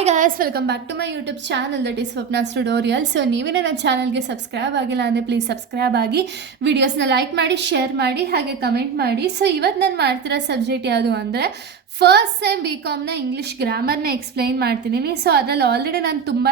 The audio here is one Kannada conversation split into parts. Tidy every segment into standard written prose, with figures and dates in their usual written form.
Hi guys, welcome back to my YouTube channel that is Swapna's tutorial. So ನೀವೇ ನನ್ನ ಚಾನಲ್ಗೆ ಸಬ್ಸ್ಕ್ರೈಬ್ ಆಗಿಲ್ಲ ಅಂದರೆ ಪ್ಲೀಸ್ ಸಬ್ಸ್ಕ್ರೈಬ್ ಆಗಿ, ವಿಡಿಯೋಸ್ನ ಲೈಕ್ ಮಾಡಿ, ಶೇರ್ ಮಾಡಿ, ಹಾಗೆ ಕಮೆಂಟ್ ಮಾಡಿ. ಸೊ ಇವತ್ತು ನಾನು ಮಾಡ್ತಿರೋ ಸಬ್ಜೆಕ್ಟ್ ಯಾವುದು ಅಂದರೆ ಫಸ್ಟ್ ಸೆಮ್ BComನ ಇಂಗ್ಲೀಷ್ ಗ್ರಾಮರ್ನ ಎಕ್ಸ್ಪ್ಲೈನ್ ಮಾಡ್ತಿದ್ದೀನಿ. ಸೊ ಅದರಲ್ಲಿ ಆಲ್ರೆಡಿ ನಾನು ತುಂಬ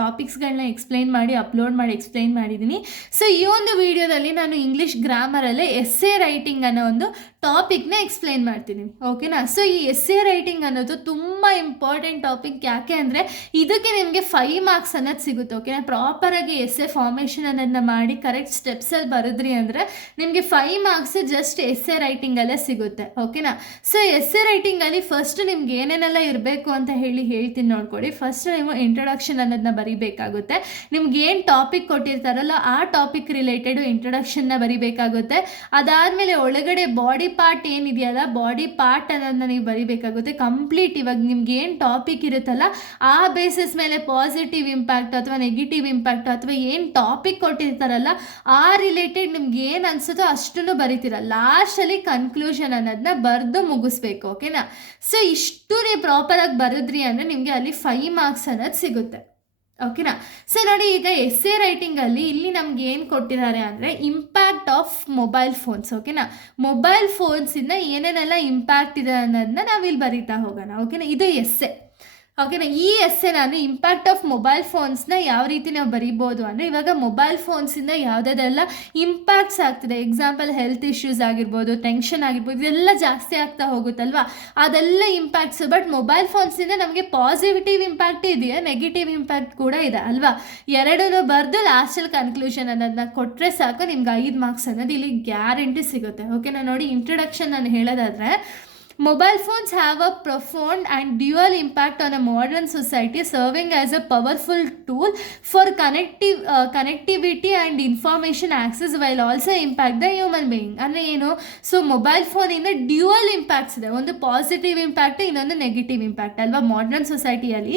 ಟಾಪಿಕ್ಸ್ಗಳನ್ನ ಎಕ್ಸ್ಪ್ಲೈನ್ ಮಾಡಿ ಅಪ್ಲೋಡ್ ಮಾಡಿ ಎಕ್ಸ್ಪ್ಲೈನ್ ಮಾಡಿದ್ದೀನಿ. ಸೊ ಈ ಒಂದು ವಿಡಿಯೋದಲ್ಲಿ ನಾನು ಇಂಗ್ಲೀಷ್ ಗ್ರಾಮರಲ್ಲೇ ಎಸ್ಸೆ ರೈಟಿಂಗ್ ಅನ್ನೋ ಒಂದು ಟಾಪಿಕ್ನ ಎಕ್ಸ್ಪ್ಲೈನ್ ಮಾಡ್ತೀನಿ, ಓಕೆನಾ. ಸೊ ಈ ಎಸ್ಸೆ ರೈಟಿಂಗ್ ಅನ್ನೋದು ತುಂಬ ಇಂಪಾರ್ಟೆಂಟ್ ಟಾಪಿಕ್. ಯಾಕೆ ಅಂದರೆ ಇದಕ್ಕೆ ನಿಮಗೆ 5 ಮಾರ್ಕ್ಸ್ ಅನ್ನೋದು ಸಿಗುತ್ತೆ, ಓಕೆನಾ. ಪ್ರಾಪರಾಗಿ ಎಸ್ಸೆ ಫಾರ್ಮೇಷನ್ ಅನ್ನೋದನ್ನ ಮಾಡಿ ಕರೆಕ್ಟ್ ಸ್ಟೆಪ್ಸಲ್ಲಿ ಬರೆದ್ರಿ ಅಂದರೆ ನಿಮಗೆ 5 ಮಾರ್ಕ್ಸ್ ಜಸ್ಟ್ ಎಸ್ಸೆ ರೈಟಿಂಗಲ್ಲೇ ಸಿಗುತ್ತೆ, ಓಕೆನಾ. ಸೊ ಎಸ್ಸೆ ರೈಟಿಂಗಲ್ಲಿ ಫಸ್ಟ್ ನಿಮ್ಗೆ ಏನೇನೆಲ್ಲ ಇರಬೇಕು ಅಂತ ಹೇಳ್ತೀನಿ ನೋಡ್ಕೊಳ್ಳಿ. ಫಸ್ಟ್ ನೀವು ಇಂಟ್ರೊಡಕ್ಷನ್ ಅನ್ನೋದನ್ನ ಬರೀಬೇಕಾಗುತ್ತೆ. ನಿಮ್ಗೆ ಏನು ಟಾಪಿಕ್ ಕೊಟ್ಟಿರ್ತಾರಲ್ಲ ಆ ಟಾಪಿಕ್ ರಿಲೇಟೆಡು ಇಂಟ್ರೊಡಕ್ಷನ್ನ ಬರೀಬೇಕಾಗುತ್ತೆ. ಅದಾದಮೇಲೆ ಒಳಗಡೆ ಬಾಡಿ ಪಾರ್ಟ್ ಏನಿದೆಯಲ್ಲ, ಬಾಡಿ ಪಾರ್ಟ್ ಅನ್ನೋದನ್ನ ನೀವು ಬರೀಬೇಕಾಗುತ್ತೆ ಕಂಪ್ಲೀಟ್. ಇವಾಗ ನಿಮ್ಗೆ ಏನು ಟಾಪಿಕ್ ಇರುತ್ತಲ್ಲ ಆ ಬೇಸಿಸ್ ಮೇಲೆ ಪಾಸಿಟಿವ್ ಇಂಪ್ಯಾಕ್ಟ್ ಅಥವಾ ನೆಗೆಟಿವ್ ಇಂಪ್ಯಾಕ್ಟ್ ಅಥವಾ ಏನು ಟಾಪಿಕ್ ಕೊಟ್ಟಿರ್ತಾರಲ್ಲ ಆ ರಿಲೇಟೆಡ್ ನಿಮ್ಗೆ ಏನು ಅನ್ಸುತ್ತೋ ಅಷ್ಟನ್ನು ಬರೀತೀರ. ಲಾಸ್ಟಲ್ಲಿ ಕನ್ಕ್ಲೂಷನ್ ಅನ್ನೋದನ್ನ ಬರೆದು ಮುಗಿಸ್ಬೇಕು, ಓಕೆನಾ. ಸೊ ಇಷ್ಟು ನೀವು ಪ್ರಾಪರಾಗಿ ಬರೆದ್ರಿ ಅಂದರೆ ನಿಮಗೆ ಅಲ್ಲಿ 5 ಮಾರ್ಕ್ಸ್ ಅನ್ನೋದು ಸಿಗುತ್ತೆ, ಓಕೆನಾ. ಸೊ ನೋಡಿ, ಈಗ ಎಸ್ಸೆ ರೈಟಿಂಗಲ್ಲಿ ಇಲ್ಲಿ ನಮ್ಗೆ ಏನು ಕೊಟ್ಟಿದ್ದಾರೆ ಅಂದರೆ ಇಂಪ್ಯಾಕ್ಟ್ ಆಫ್ ಮೊಬೈಲ್ ಫೋನ್ಸ್, ಓಕೆನಾ. ಮೊಬೈಲ್ ಫೋನ್ಸಿಂದ ಏನೇನೆಲ್ಲ ಇಂಪ್ಯಾಕ್ಟ್ ಇದೆ ಅನ್ನೋದನ್ನ ನಾವಿಲ್ಲಿ ಬರೀತಾ ಹೋಗೋಣ, ಓಕೆನಾ. ಇದು ಎಸ್ಸೆ, ಓಕೆನಾ. ಈ ಎಸ್ಸೆ ನಾನು ಇಂಪ್ಯಾಕ್ಟ್ ಆಫ್ ಮೊಬೈಲ್ ಫೋನ್ಸ್ನ ಯಾವ ರೀತಿ ನಾವು ಬರೀಬೋದು ಅಂದರೆ, ಇವಾಗ ಮೊಬೈಲ್ ಫೋನ್ಸಿಂದ ಯಾವುದೆಲ್ಲ ಇಂಪ್ಯಾಕ್ಟ್ಸ್ ಆಗ್ತಿದೆ, ಎಕ್ಸಾಂಪಲ್ ಹೆಲ್ತ್ ಇಶ್ಯೂಸ್ ಆಗಿರ್ಬೋದು, ಟೆನ್ಷನ್ ಆಗಿರ್ಬೋದು, ಇದೆಲ್ಲ ಜಾಸ್ತಿ ಆಗ್ತಾ ಹೋಗುತ್ತಲ್ವಾ, ಅದೆಲ್ಲ ಇಂಪ್ಯಾಕ್ಟ್ಸು. ಬಟ್ ಮೊಬೈಲ್ ಫೋನ್ಸಿಂದ ನಮಗೆ ಪಾಸಿಟಿವ್ ಇಂಪ್ಯಾಕ್ಟ್ ಇದೆಯಾ, ನೆಗೆಟಿವ್ ಇಂಪ್ಯಾಕ್ಟ್ ಕೂಡ ಇದೆ ಅಲ್ವಾ. ಎರಡೂ ಬರೆದು ಲಾಸ್ಟಲ್ಲಿ ಕನ್ಕ್ಲೂಷನ್ ಅನ್ನೋದನ್ನ ಕೊಟ್ಟರೆ ಸಾಕು, ನಿಮ್ಗೆ 5 ಮಾರ್ಕ್ಸ್ ಅನ್ನೋದು ಇಲ್ಲಿ ಗ್ಯಾರಂಟಿ ಸಿಗುತ್ತೆ, ಓಕೆನಾ. ನೋಡಿ, ಇಂಟ್ರೊಡಕ್ಷನ್ ನಾನು ಹೇಳೋದಾದರೆ, mobile phones have a profound and dual impact on a modern society, serving as a powerful tool for connectivity and information access while also impact the human being. ಅಂದರೆ ಏನು, ಸೊ ಮೊಬೈಲ್ ಫೋನಿಂದ ಡ್ಯೂಯಲ್ ಇಂಪ್ಯಾಕ್ಟ್ಸ್ ಇದೆ. ಒಂದು ಪಾಸಿಟಿವ್ ಇಂಪ್ಯಾಕ್ಟ್, ಇನ್ನೊಂದು ನೆಗೆಟಿವ್ ಇಂಪ್ಯಾಕ್ಟ್ ಅಲ್ವಾ ಮಾಡರ್ನ್ ಸೊಸೈಟಿಯಲ್ಲಿ.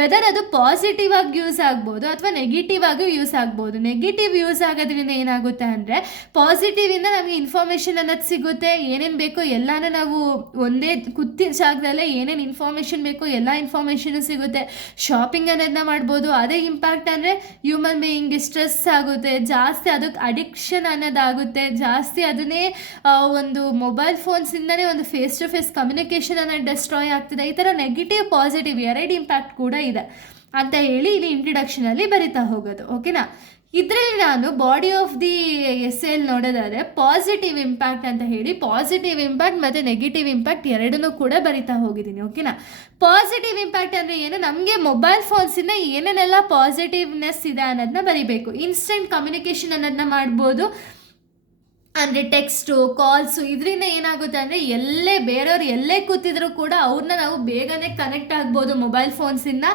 ವೆದರ್ ಅದು ಪಾಸಿಟಿವ್ ಆಗಿ ಯೂಸ್ ಆಗ್ಬೋದು ಅಥವಾ ನೆಗೆಟಿವ್ ಆಗಿ ಯೂಸ್ ಆಗ್ಬೋದು. ನೆಗೆಟಿವ್ ಯೂಸ್ ಆಗೋದ್ರಿಂದ ಏನಾಗುತ್ತೆ ಅಂದರೆ, ಪಾಸಿಟಿವಿಂದ ನಮಗೆ ಇನ್ಫಾರ್ಮೇಷನ್ ಅನ್ನೋದು ಸಿಗುತ್ತೆ. ಏನೇನು ಬೇಕೋ ಎಲ್ಲನೂ ನಾವು ಒಂದೇ ಕೂತಿನ ಜಾಗದಲ್ಲೇ ಏನೇನು ಇನ್ಫಾರ್ಮೇಷನ್ ಬೇಕೋ ಎಲ್ಲ ಇನ್ಫಾರ್ಮೇಷನು ಸಿಗುತ್ತೆ. ಶಾಪಿಂಗ್ ಅನ್ನೋದನ್ನ ಮಾಡ್ಬೋದು. ಅದೇ ಇಂಪ್ಯಾಕ್ಟ್ ಅಂದರೆ ಹ್ಯೂಮನ್ ಬೀಯಿಂಗ್ ಸ್ಟ್ರೆಸ್ ಆಗುತ್ತೆ ಜಾಸ್ತಿ, ಅದಕ್ಕೆ ಅಡಿಕ್ಷನ್ ಅನ್ನೋದಾಗುತ್ತೆ ಜಾಸ್ತಿ. ಅದನ್ನೇ ಒಂದು ಮೊಬೈಲ್ ಫೋನ್ಸಿಂದನೇ ಒಂದು ಫೇಸ್ ಟು ಫೇಸ್ ಕಮ್ಯುನಿಕೇಷನ್ ಅನ್ನೋದು ಡೆಸ್ಟ್ರಾಯ್ ಆಗ್ತಿದೆ. ಈ ಥರ ನೆಗೆಟಿವ್ ಪಾಸಿಟಿವ್ ಎರಡು ಇಂಪ್ಯಾಕ್ಟ್ ಕೂಡ ಇದೆ ಅಂತ ಹೇಳಿ ಇಲ್ಲಿ ಇಂಟ್ರಡಕ್ಷನಲ್ಲಿ ಬರಿತಾ ಹೋಗೋದು, ಓಕೆನಾ. ಇದರಲ್ಲಿ ನಾನು ಬಾಡಿ ಆಫ್ ದಿ ಎಸ್ಸೆಲ್ ನೋಡೋದಾದರೆ ಪಾಸಿಟಿವ್ ಇಂಪ್ಯಾಕ್ಟ್ ಅಂತ ಹೇಳಿ ಪಾಸಿಟಿವ್ ಇಂಪ್ಯಾಕ್ಟ್ ಮತ್ತು ನೆಗೆಟಿವ್ ಇಂಪ್ಯಾಕ್ಟ್ ಎರಡನ್ನೂ ಕೂಡ ಬರಿತಾ ಹೋಗಿದ್ದೀನಿ, ಓಕೆನಾ. ಪಾಸಿಟಿವ್ ಇಂಪ್ಯಾಕ್ಟ್ ಅಂದರೆ ಏನು, ನಮಗೆ ಮೊಬೈಲ್ ಫೋನ್ಸಿಂದ ಏನೇನೆಲ್ಲ ಪಾಸಿಟಿವ್ನೆಸ್ ಇದೆ ಅನ್ನೋದನ್ನ ಬರಿಬೇಕು. ಇನ್ಸ್ಟೆಂಟ್ ಕಮ್ಯುನಿಕೇಷನ್ ಅನ್ನೋದನ್ನ ಮಾಡ್ಬೋದು. ಅಂದರೆ ಟೆಕ್ಸ್ಟು, ಕಾಲ್ಸು, ಇದರಿಂದ ಏನಾಗುತ್ತೆ ಅಂದರೆ ಬೇರೆಯವ್ರು ಎಲ್ಲೇ ಕೂತಿದ್ರು ಕೂಡ ಅವ್ರನ್ನ ನಾವು ಬೇಗನೆ ಕನೆಕ್ಟ್ ಆಗ್ಬೋದು ಮೊಬೈಲ್ ಫೋನ್ಸಿಂದ.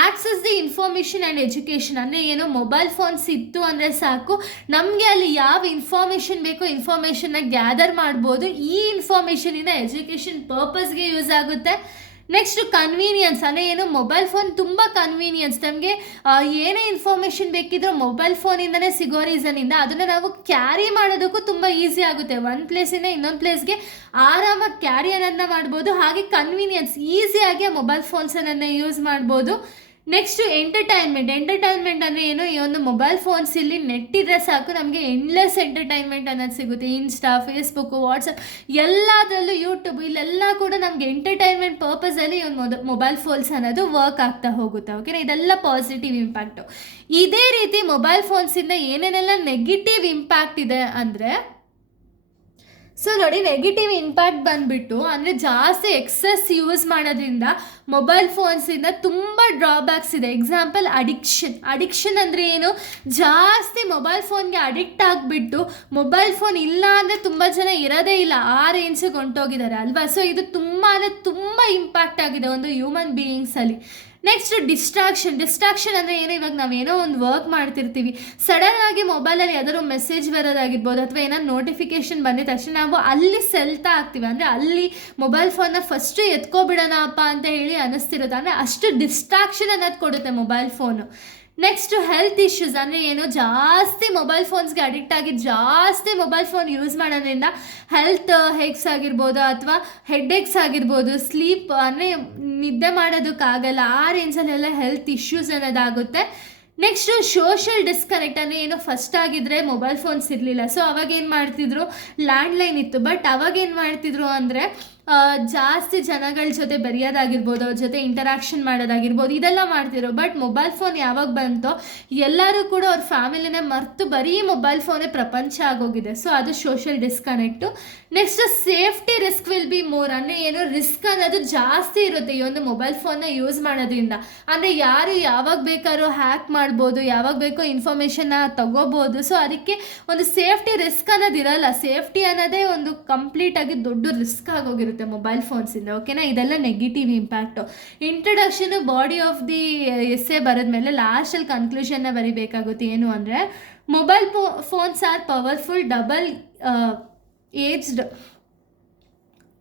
Access the information and education ಅಂದರೆ ಏನು, ಮೊಬೈಲ್ ಫೋನ್ಸ್ ಇತ್ತು ಅಂದರೆ ಸಾಕು, ನಮಗೆ ಅಲ್ಲಿ ಯಾವ ಇನ್ಫಾರ್ಮೇಷನ್ ಬೇಕೋ ಇನ್ಫಾರ್ಮೇಷನ್ನ ಗ್ಯಾದರ್ ಮಾಡ್ಬೋದು. ಈ ಇನ್ಫಾರ್ಮೇಷನಿಂದ ಎಜುಕೇಷನ್ ಪರ್ಪಸ್ಗೆ ಯೂಸ್ ಆಗುತ್ತೆ. ನೆಕ್ಸ್ಟ್ ಕನ್ವೀನಿಯನ್ಸ್ ಅಂದರೆ ಏನು, ಮೊಬೈಲ್ ಫೋನ್ ತುಂಬ ಕನ್ವೀನಿಯನ್ಸ್. ನಮಗೆ ಏನೇ ಇನ್ಫಾರ್ಮೇಷನ್ ಬೇಕಿದ್ರೂ ಮೊಬೈಲ್ ಫೋನಿಂದನೇ ಸಿಗೋ ರೀಸನಿಂದ ಅದನ್ನು ನಾವು ಕ್ಯಾರಿ ಮಾಡೋದಕ್ಕೂ ತುಂಬ ಈಸಿ ಆಗುತ್ತೆ. ಒಂದು ಪ್ಲೇಸಿಂದ ಇನ್ನೊಂದು ಪ್ಲೇಸ್ಗೆ ಆರಾಮಾಗಿ ಕ್ಯಾರಿ ಅನ್ನೋದನ್ನ ಮಾಡ್ಬೋದು. ಹಾಗೆ ಕನ್ವೀನಿಯನ್ಸ್, ಈಸಿಯಾಗಿ ಮೊಬೈಲ್ ಫೋನ್ಸನ್ನು ಯೂಸ್ ಮಾಡ್ಬೋದು. ನೆಕ್ಸ್ಟು ಎಂಟರ್ಟೈನ್ಮೆಂಟ್ ಅಂದರೆ ಏನು, ಈ ಒಂದು ಮೊಬೈಲ್ ಫೋನ್ಸ್ ಇಲ್ಲಿ ನೆಟ್ ಇದ್ದರೆ ಸಾಕು ನಮಗೆ ಎಂಡ್ಲೆಸ್ ಎಂಟರ್ಟೈನ್ಮೆಂಟ್ ಅನ್ನೋದು ಸಿಗುತ್ತೆ. ಇನ್ಸ್ಟಾ, ಫೇಸ್ಬುಕ್ಕು, ವಾಟ್ಸಪ್ ಎಲ್ಲದರಲ್ಲೂ ಯೂಟ್ಯೂಬ್, ಇಲ್ಲೆಲ್ಲ ಕೂಡ ನಮಗೆ ಎಂಟರ್ಟೈನ್ಮೆಂಟ್ ಪರ್ಪಸಲ್ಲಿ ಈ ಒಂದು ಮೊಬೈಲ್ ಫೋನ್ಸ್ ಅನ್ನೋದು ವರ್ಕ್ ಆಗ್ತಾ ಹೋಗುತ್ತೆ, ಓಕೆನಾ. ಇದೆಲ್ಲ ಪಾಸಿಟಿವ್ ಇಂಪ್ಯಾಕ್ಟು. ಇದೇ ರೀತಿ ಮೊಬೈಲ್ ಫೋನ್ಸಿಂದ ಏನೇನೆಲ್ಲ ನೆಗೆಟಿವ್ ಇಂಪ್ಯಾಕ್ಟ್ ಇದೆ ಅಂದರೆ, ಸೊ ನೋಡಿ, ನೆಗೆಟಿವ್ ಇಂಪ್ಯಾಕ್ಟ್ ಬಂದುಬಿಟ್ಟು ಅಂದರೆ ಜಾಸ್ತಿ ಎಕ್ಸೆಸ್ ಯೂಸ್ ಮಾಡೋದ್ರಿಂದ ಮೊಬೈಲ್ ಫೋನ್ಸಿಂದ ತುಂಬ ಡ್ರಾಬ್ಯಾಕ್ಸ್ ಇದೆ. ಎಕ್ಸಾಂಪಲ್ ಅಡಿಕ್ಷನ್ ಅಂದರೆ ಏನು, ಜಾಸ್ತಿ ಮೊಬೈಲ್ ಫೋನ್ಗೆ ಅಡಿಕ್ಟ್ ಆಗಿಬಿಟ್ಟು ಮೊಬೈಲ್ ಫೋನ್ ಇಲ್ಲ ಅಂದರೆ ತುಂಬ ಜನ ಇರೋದೇ ಇಲ್ಲ, ಆ ರೇಂಜಿಗೆ ಹೊಂಟೋಗಿದ್ದಾರೆ ಅಲ್ವಾ. ಸೊ ಇದು ತುಂಬ ಅಂದರೆ ತುಂಬ ಇಂಪ್ಯಾಕ್ಟ್ ಆಗಿದೆ ಒಂದು ಹ್ಯೂಮನ್ ಬೀಯಿಂಗ್ಸಲ್ಲಿ. ನೆಕ್ಸ್ಟ್ ಡಿಸ್ಟ್ರಾಕ್ಷನ್ ಅಂದರೆ ಏನು, ಇವಾಗ ನಾವೇನೋ ಒಂದು ವರ್ಕ್ ಮಾಡ್ತಿರ್ತೀವಿ, ಸಡನ್ ಆಗಿ ಮೊಬೈಲಲ್ಲಿ ಯಾವ್ದಾದ್ರು ಮೆಸೇಜ್ ಬರೋದಾಗಿರ್ಬೋದು ಅಥವಾ ಏನಾದ್ರು ನೋಟಿಫಿಕೇಶನ್ ಬಂದಿದ ತಕ್ಷಣ ನಾವು ಅಲ್ಲಿ ಸೆಲ್ತಾ ಆಗ್ತೀವಿ. ಅಂದರೆ ಅಲ್ಲಿ ಮೊಬೈಲ್ ಫೋನ್ನ ಫಸ್ಟು ಎತ್ಕೊಬಿಡೋಣಪ್ಪ ಅಂತ ಹೇಳಿ ಅನ್ನಿಸ್ತಿರುತ್ತೆ. ಅಂದರೆ ಅಷ್ಟು ಡಿಸ್ಟ್ರಾಕ್ಷನ್ ಅನ್ನೋದು ಕೊಡುತ್ತೆ mobile phone. Next health issues ಅಂದರೆ ಏನು, ಜಾಸ್ತಿ ಮೊಬೈಲ್ ಫೋನ್ಸ್ಗೆ ಅಡಿಕ್ಟ್ ಆಗಿ ಜಾಸ್ತಿ ಮೊಬೈಲ್ ಫೋನ್ ಯೂಸ್ ಮಾಡೋದ್ರಿಂದ ಹೆಲ್ತ್ ಹೇಗ್ಸ್ ಆಗಿರ್ಬೋದು ಅಥವಾ ಹೆಡ್ಏಕ್ಸ್ ಆಗಿರ್ಬೋದು, ಸ್ಲೀಪ್ ಅಂದರೆ ನಿದ್ದೆ ಮಾಡೋದಕ್ಕಾಗಲ್ಲ, ಆ ರೇಂಜಲ್ಲೆಲ್ಲ ಹೆಲ್ತ್ ಇಶ್ಯೂಸ್ ಅನ್ನೋದಾಗುತ್ತೆ. ನೆಕ್ಸ್ಟು ಸೋಷಿಯಲ್ ಡಿಸ್ಕನೆಕ್ಟ್ ಅಂದರೆ ಏನು, ಫಸ್ಟ್ ಆಗಿದ್ದರೆ ಮೊಬೈಲ್ ಫೋನ್ಸ್ ಇರಲಿಲ್ಲ, ಸೊ ಅವಾಗ ಏನು ಮಾಡ್ತಿದ್ರು, ಲ್ಯಾಂಡ್ಲೈನ್ ಇತ್ತು. ಬಟ್ ಅವಾಗ ಏನು ಮಾಡ್ತಿದ್ರು ಅಂದರೆ ಜಾಸ್ತಿ ಜನಗಳ ಜೊತೆ ಬೆರೆಯೋದಾಗಿರ್ಬೋದು, ಅವ್ರ ಜೊತೆ ಇಂಟರಾಕ್ಷನ್ ಮಾಡೋದಾಗಿರ್ಬೋದು, ಇದೆಲ್ಲ ಮಾಡ್ತಿದ್ರು. ಬಟ್ ಮೊಬೈಲ್ ಫೋನ್ ಯಾವಾಗ ಬಂತೋ ಎಲ್ಲರೂ ಕೂಡ ಅವ್ರ ಫ್ಯಾಮಿಲಿನೇ ಮರೆತು ಬರೀ ಮೊಬೈಲ್ ಫೋನೇ ಪ್ರಪಂಚ ಆಗೋಗಿದೆ. ಸೊ ಅದು social disconnect. Next safety risk will be more, ಅಂದರೆ ಏನು, ರಿಸ್ಕ್ ಅನ್ನೋದು ಜಾಸ್ತಿ ಇರುತ್ತೆ ಈ ಒಂದು ಮೊಬೈಲ್ ಫೋನ್ನ ಯೂಸ್ ಮಾಡೋದ್ರಿಂದ. ಅಂದರೆ ಯಾರು ಯಾವಾಗ ಬೇಕಾದ್ರೂ ಹ್ಯಾಕ್ ಮಾಡ್ಬೋದು, ಯಾವಾಗ ಬೇಕೋ ಇನ್ಫಾರ್ಮೇಷನ್ನ ತಗೋಬೋದು. ಸೊ ಅದಕ್ಕೆ ಒಂದು ಸೇಫ್ಟಿ ರಿಸ್ಕ್ ಅನ್ನೋದು ಇರಲ್ಲ. ಸೇಫ್ಟಿ ಅನ್ನೋದೇ ಒಂದು ಕಂಪ್ಲೀಟಾಗಿ ದೊಡ್ಡ ರಿಸ್ಕ್ ಆಗೋಗಿರುತ್ತೆ ಮೊಬೈಲ್ ಫೋನ್ಸಿಂದ. ಓಕೆನಾ, ಇದೆಲ್ಲ negative impact. Introduction body of the essay ಬರೆದ್ಮೇಲೆ ಲಾಸ್ಟಲ್ಲಿ ಕನ್ಕ್ಲೂಷನ್ನ ಬರಿಬೇಕಾಗುತ್ತೆ. ಏನು ಅಂದರೆ mobile phones are powerful double edged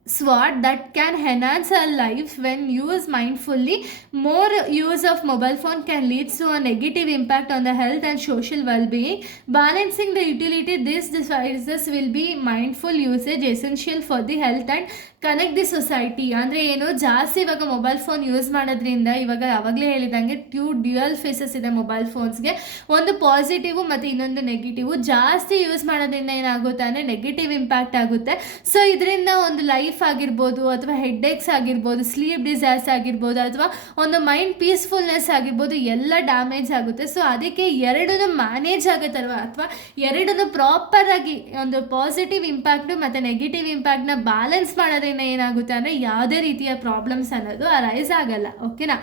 sword that can enhance our life when used mindfully. More use of mobile phone can lead to a negative impact on the health and social well-being. Balancing the utility these devices will be mindful usage essential for the health and connect the society. ಅಂದರೆ ಏನು, ಜಾಸ್ತಿ ಇವಾಗ ಮೊಬೈಲ್ ಫೋನ್ ಯೂಸ್ ಮಾಡೋದ್ರಿಂದ ಇವಾಗ ಆವಾಗಲೇ ಹೇಳಿದಂಗೆ ಡ್ಯುಯಲ್ ಫೇಸಸ್ ಇದೆ ಮೊಬೈಲ್ ಫೋನ್ಸ್ಗೆ, ಒಂದು ಪಾಸಿಟಿವು ಮತ್ತು ಇನ್ನೊಂದು ನೆಗೆಟಿವು. ಜಾಸ್ತಿ ಯೂಸ್ ಮಾಡೋದ್ರಿಂದ ಏನಾಗುತ್ತೆ ಅಂದರೆ ನೆಗೆಟಿವ್ ಇಂಪ್ಯಾಕ್ಟ್ ಆಗುತ್ತೆ. ಸೊ ಇದರಿಂದ ಒಂದು ಲೈಫ್ ಆಗಿರ್ಬೋದು ಅಥವಾ ಹೆಡ್ಏಕ್ಸ್ ಆಗಿರ್ಬೋದು, ಸ್ಲೀಪ್ ಡಿಸಾರ್ಸ್ ಆಗಿರ್ಬೋದು ಅಥವಾ ಒಂದು ಮೈಂಡ್ ಪೀಸ್ಫುಲ್ನೆಸ್ ಆಗಿರ್ಬೋದು, ಎಲ್ಲ ಡ್ಯಾಮೇಜ್ ಆಗುತ್ತೆ. ಸೊ ಅದಕ್ಕೆ ಎರಡನ್ನೂ ಮ್ಯಾನೇಜ್ ಆಗುತ್ತಲ್ವ, ಅಥವಾ ಎರಡನ್ನೂ ಪ್ರಾಪರಾಗಿ ಒಂದು ಪಾಸಿಟಿವ್ ಇಂಪ್ಯಾಕ್ಟು ಮತ್ತು ನೆಗೆಟಿವ್ ಇಂಪ್ಯಾಕ್ಟ್ನ ಬ್ಯಾಲೆನ್ಸ್ ಮಾಡೋದ್ರಿಂದ ಏನಾಗುತ್ತೆ ಅಂದರೆ ಯಾವುದೇ ರೀತಿಯ ಪ್ರಾಬ್ಲಮ್ಸ್ ಅನ್ನೋದು ಅರೈಸ್ ಆಗಲ್ಲ. ಓಕೆನಾ,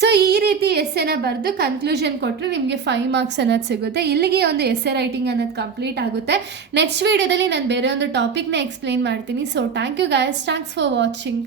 ಸೊ ಈ ರೀತಿ ಎಸ್ಸೆನ ಬರೆದು ಕನ್ಕ್ಲೂಷನ್ ಕೊಟ್ಟರೆ ನಿಮಗೆ 5 ಮಾರ್ಕ್ಸ್ ಅನ್ನೋದು ಸಿಗುತ್ತೆ. ಇಲ್ಲಿಗೆ ಒಂದು ಎಸ್ಸೆ ರೈಟಿಂಗ್ ಅನ್ನೋದು ಕಂಪ್ಲೀಟ್ ಆಗುತ್ತೆ. ನೆಕ್ಸ್ಟ್ ವೀಡಿಯೋದಲ್ಲಿ ನಾನು ಬೇರೆ ಒಂದು ಟಾಪಿಕ್ನ ಎಕ್ಸ್ಪ್ಲೈನ್ ಮಾಡ್ತೀನಿ. So thank you guys, thanks for watching.